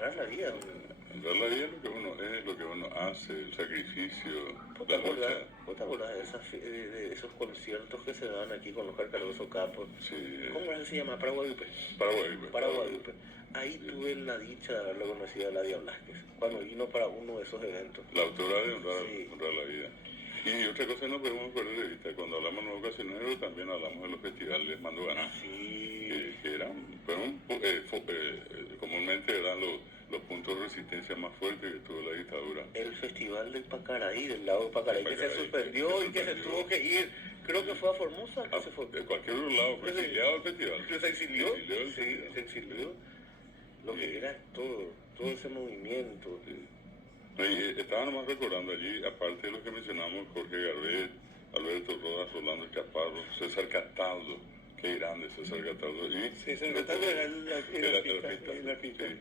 honrar la vida. Honrar la vida es lo que uno es, lo que uno hace, el sacrificio, ¿Vos te la acordás, lucha. vos te acordás de, de esos conciertos que se dan aquí con Oscar Cardoso Campos? Sí, ¿Cómo es que se llama? Paraguayupe. Paraguay, pues, Paraguayupe. Ahí Sí. tuve la dicha de haberla conocido a Ladia Blasquez, cuando vino para uno de esos eventos. La autora de honrar, Sí. honrar la vida. Y otra cosa no podemos perder de vista, cuando hablamos de nuevo ocasionero también hablamos de los festivales Manduganá, Sí. que eran, comúnmente eran los puntos de resistencia más fuertes que tuvo la dictadura. El festival del Pacaraí, del lago de Pacaraí, que se suspendió y que se tuvo que ir. Creo que fue a Formosa, que se fue. De cualquier otro lado, fue exiliado el festival. ¿Se exilió? Se exilió el Sí, festival. se exilió. Lo que era todo ese movimiento. Sí. No, y estaba nomás recordando allí, aparte de los que mencionamos, Jorge Garbet, Alberto Rodas, Rolando Chaparro, César Cataldo, qué grande César Cataldo. Y César Cataldo era el artista. Sí.